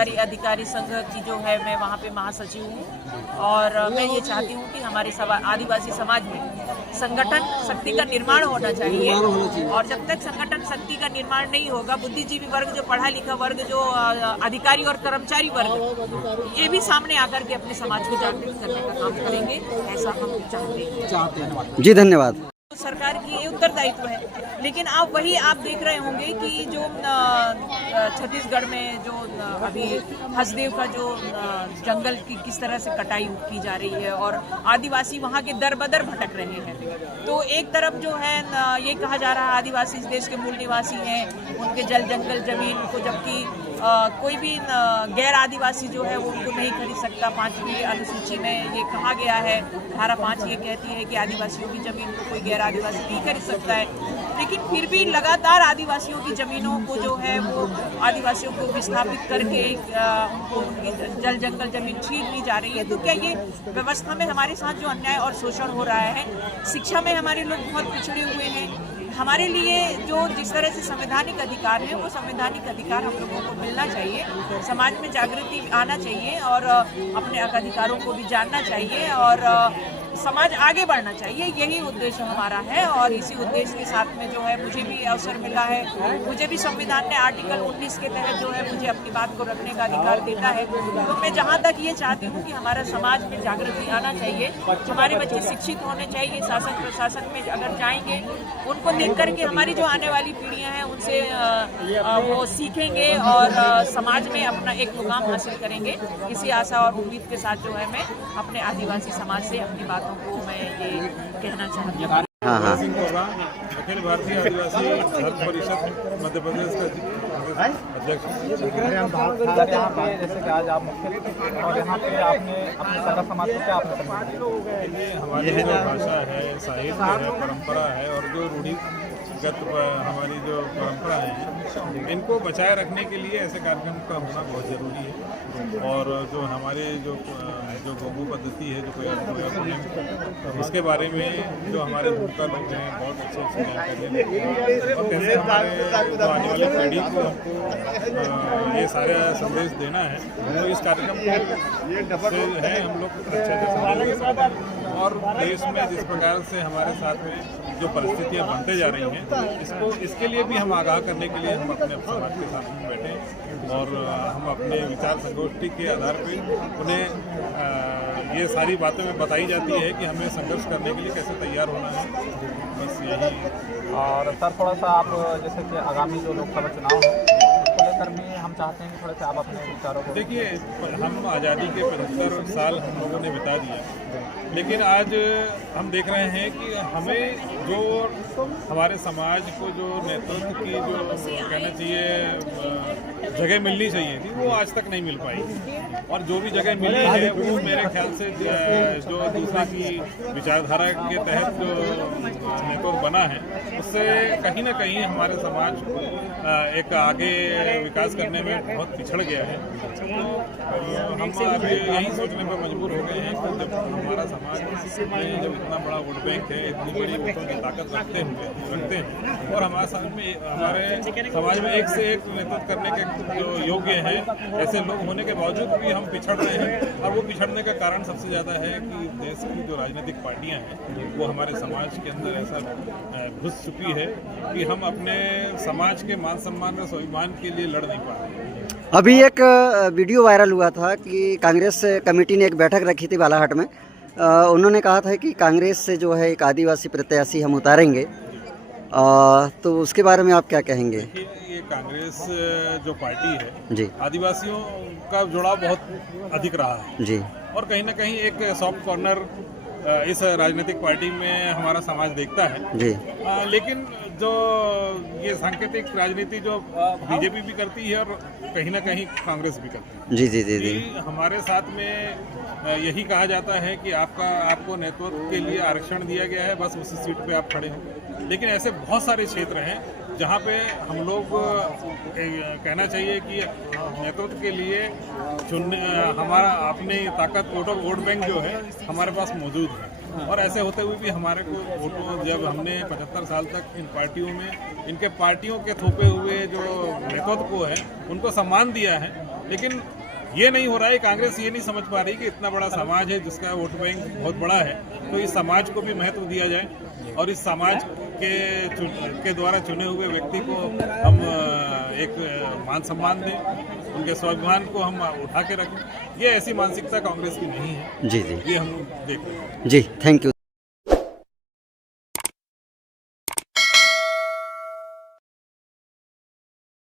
कर्मचारी अधिकारी संघ की जो है मैं वहाँ पे महासचिव हूँ और मैं ये चाहती हूँ कि हमारे आदिवासी समाज में संगठन शक्ति का निर्माण होना चाहिए और जब तक संगठन शक्ति का निर्माण नहीं होगा, बुद्धिजीवी वर्ग, जो पढ़ा लिखा वर्ग, जो अधिकारी और कर्मचारी वर्ग, ये भी सामने आकर के अपने समाज को जागरूक करने का काम करेंगे, ऐसा हम चाहते हैं। जी धन्यवाद। सरकार की ये उत्तरदायित्व है, लेकिन आप देख रहे होंगे कि जो छत्तीसगढ़ में जो अभी हसदेव का जो जंगल की किस तरह से कटाई की जा रही है और आदिवासी वहाँ के दर बदर भटक रहे हैं। तो एक तरफ जो है ये कहा जा रहा है आदिवासी इस देश के मूल निवासी हैं, उनके जल जंगल जमीन को, जबकि कोई भी गैर आदिवासी जो है वो उनको नहीं खरीद सकता। 5वीं अनुसूची में ये कहा गया है, धारा 5 ये कहती है कि आदिवासियों की जमीन को कोई गैर आदिवासी नहीं खरीद सकता है, लेकिन फिर भी लगातार आदिवासियों की जमीनों को जो है वो आदिवासियों को विस्थापित करके उनको उनकी जल जंगल जमीन छीन ली जा रही है। तो क्या ये व्यवस्था में हमारे साथ जो अन्याय और शोषण हो रहा है? शिक्षा में हमारे लोग बहुत पिछड़े हुए हैं। हमारे लिए जो जिस तरह से संवैधानिक अधिकार है, वो संवैधानिक अधिकार हम लोगों को मिलना चाहिए। समाज में जागृति आना चाहिए और अपने अधिकारों को भी जानना चाहिए और समाज आगे बढ़ना चाहिए। यही उद्देश्य हमारा है और इसी उद्देश्य के साथ में जो है मुझे भी अवसर मिला है। मुझे भी संविधान ने आर्टिकल 19 के तहत जो है मुझे अपनी बात को रखने का अधिकार देता है। तो मैं जहाँ तक ये चाहती हूँ कि हमारा समाज में जागृति आना चाहिए, हमारे बच्चे शिक्षित होने चाहिए। शासन प्रशासन में अगर जाएंगे, उनको देख करके हमारी जो आने वाली पीढ़ियाँ हैं उनसे वो सीखेंगे और समाज में अपना एक मुकाम हासिल करेंगे। इसी आशा और उम्मीद के साथ जो है मैं अपने आदिवासी समाज से अपनी बातों को मैं ये कहना चाहती हूँ। अखिल भारतीय आदिवासी धर्म परिषद मध्य प्रदेश का अध्यक्ष। यहाँ पे जैसे कि आज आप मुख्य और यहाँ पे आपने अपने सारा समाज को क्या आपने हमारी जो भाषा है, साहित्य है, परंपरा है और जो रूढ़िगत हमारी जो परंपरा है, इनको बचाए रखने के लिए ऐसे कार्यक्रम का होना बहुत ज़रूरी है। और जो हमारे जो गोगू पद्धति है, जो उसके बारे में जो हमारे भूमिका लोग हैं बहुत अच्छे जानकारी लेते हैं और कैसे हमारे जो आने वाली पीढ़ी को हमको ये सारा संदेश देना है। तो इस कार्यक्रम से है हम लोग अच्छे से संदेश दे सकते हैं और देश में जिस प्रकार से हमारे साथ में जो परिस्थितियाँ बनते जा रही हैं, इसके लिए भी हम आगाह करने के लिए हम अपने समाज के साथ में बैठे और हम अपने विचार संगोष्ठी के आधार पर उन्हें ये सारी बातें में बताई जाती है कि हमें संघर्ष करने के लिए कैसे तैयार होना है। बस यही। और सर थोड़ा सा आप जैसे कि आगामी जो लोकसभा चुनाव है उसको लेकर भी हम चाहते हैं कि थोड़ा सा आप अपने विचारों को। देखिए, हम आज़ादी के 75 साल हम लोगों ने बिता दिए, लेकिन आज हम देख रहे हैं कि हमें जो हमारे समाज को जो नेतृत्व की जो कहना चाहिए जगह मिलनी चाहिए थी, वो आज तक नहीं मिल पाई। और जो भी जगह मिली है वो मेरे ख्याल से जो दूसरे की विचारधारा के तहत जो नेतृत्व बना है, उससे कहीं ना कहीं हमारे समाज को एक आगे विकास करने में बहुत पिछड़ गया है। तो हम अभी यही सोचने पर मजबूर हो गए हैं कि जब हमारा समाज में जब इतना बड़ा वोट बैंक है, इतनी बड़ी वोटों की ताकत रखते हैं और हमारे समाज में एक से एक नेतृत्व करने के जो योग्य हैं ऐसे लोग होने के बावजूद भी हम पिछड़ रहे हैं। और वो पिछड़ने का कारण सबसे ज़्यादा है कि देश की जो राजनीतिक पार्टियां हैं वो हमारे समाज के अंदर ऐसा घुस चुकी है कि हम अपने समाज के मान सम्मान और स्वाभिमान के लिए लड़ नहीं पा रहे। अभी एक वीडियो वायरल हुआ था कि कांग्रेस कमेटी ने एक बैठक रखी थी बालाघाट में। उन्होंने कहा था कि कांग्रेस से जो है एक आदिवासी प्रत्याशी हम उतारेंगे, तो उसके बारे में आप क्या कहेंगे? ये कांग्रेस जो पार्टी है जी, आदिवासियों का जुड़ाव बहुत अधिक रहा है जी, और कहीं ना कहीं एक सॉफ्ट कॉर्नर इस राजनीतिक पार्टी में हमारा समाज देखता है जी। लेकिन जो ये सांकेतिक राजनीति जो बीजेपी भी करती है और कहीं ना कहीं कांग्रेस भी करती है। जी जी जी जी। हमारे साथ में यही कहा जाता है कि आपको नेतृत्व के लिए आरक्षण दिया गया है, बस उसी सीट पे आप खड़े हो। लेकिन ऐसे बहुत सारे क्षेत्र हैं जहाँ पे हम लोग कहना चाहिए कि नेतृत्व के लिए हमारा अपनी ताकत वोट बैंक जो है हमारे पास मौजूद है। और ऐसे होते हुए भी हमारे को वोटों जब हमने 75 साल तक इन पार्टियों में इनके पार्टियों के थोपे हुए जो नेतृत्व को है उनको सम्मान दिया है, लेकिन ये नहीं हो रहा है। कांग्रेस ये नहीं समझ पा रही कि इतना बड़ा समाज है जिसका वोट बैंक बहुत बड़ा है, तो इस समाज को भी महत्व दिया जाए और इस समाज के द्वारा चुने हुए व्यक्ति को हम एक मान सम्मान दें, उनके स्वाभिमान को हम उठा के रखें। ये ऐसी मानसिकता कांग्रेस की नहीं है। जी जी ये हम देख रहे हैं। जी, थैंक यू।